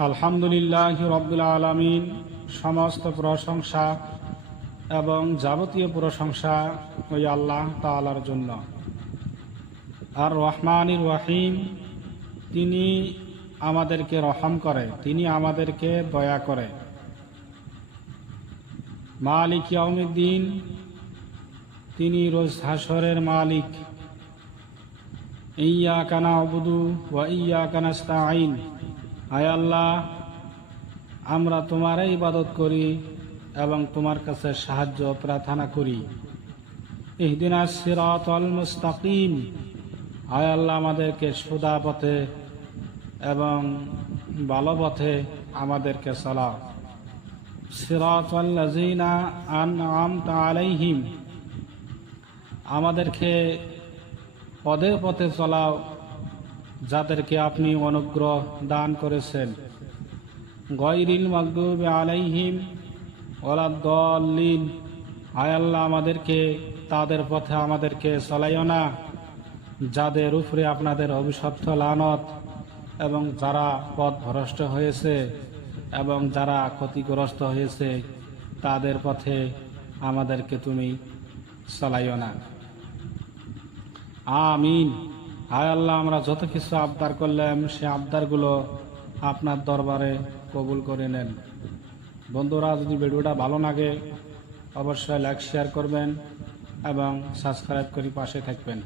আলহামদুলিল্লাহ রাব্বিল আলামিন। সমস্ত প্রশংসা এবং যাবতীয় প্রশংসা ওই আল্লাহ তাআলার জন্য। আর রহমানির রহিম, তিনি আমাদেরকে রহম করে, তিনি আমাদেরকে দয়া করে। মালিক ইয়াউমিদ্দিন, তিনি রোজ হাসরের মালিক। ইয়্যাকা না'বুদু ওয়া ইয়্যাকা নাস্তাঈন, আয় আল্লাহ, আমরা তোমারই ইবাদত করি এবং তোমার কাছে সাহায্য প্রার্থনা করি। ইহদিনাস সিরাতাল মুস্তাকিম, আয় আল্লাহ, আমাদেরকে সোজা পথে এবং ভালো পথে আমাদেরকে চালাও। সিরাতাল লাযিনা আন'আমতা আলাইহিম, আমাদেরকে পদে পথে চলাও যাদেরকে আপনি অনুগ্রহ দান করেছেন। গায়রিল মাগদুবি আলাইহিম ওয়ালাদ-দাল্লিন, আয় আল্লাহ, আমাদেরকে তাদের পথে আমাদেরকে চলাইও না যাদের উপরে আপনাদের অভিশপ্ত লানত, এবং যারা পথভ্রষ্ট হয়েছে এবং যারা ক্ষতিগ্রস্ত হয়েছে তাদের পথে আমাদেরকে তুমি চলাইও না। আমিন। হায় আল্লাহ, আমরা যত কিছু আবদার করলাম সে আবদারগুলো আপনার দরবারে কবুল করে নেন। বন্ধুরা, যদি ভিডিওটা ভালো লাগে অবশ্যই লাইক শেয়ার করবেন এবং সাবস্ক্রাইব করে পাশে থাকবেন।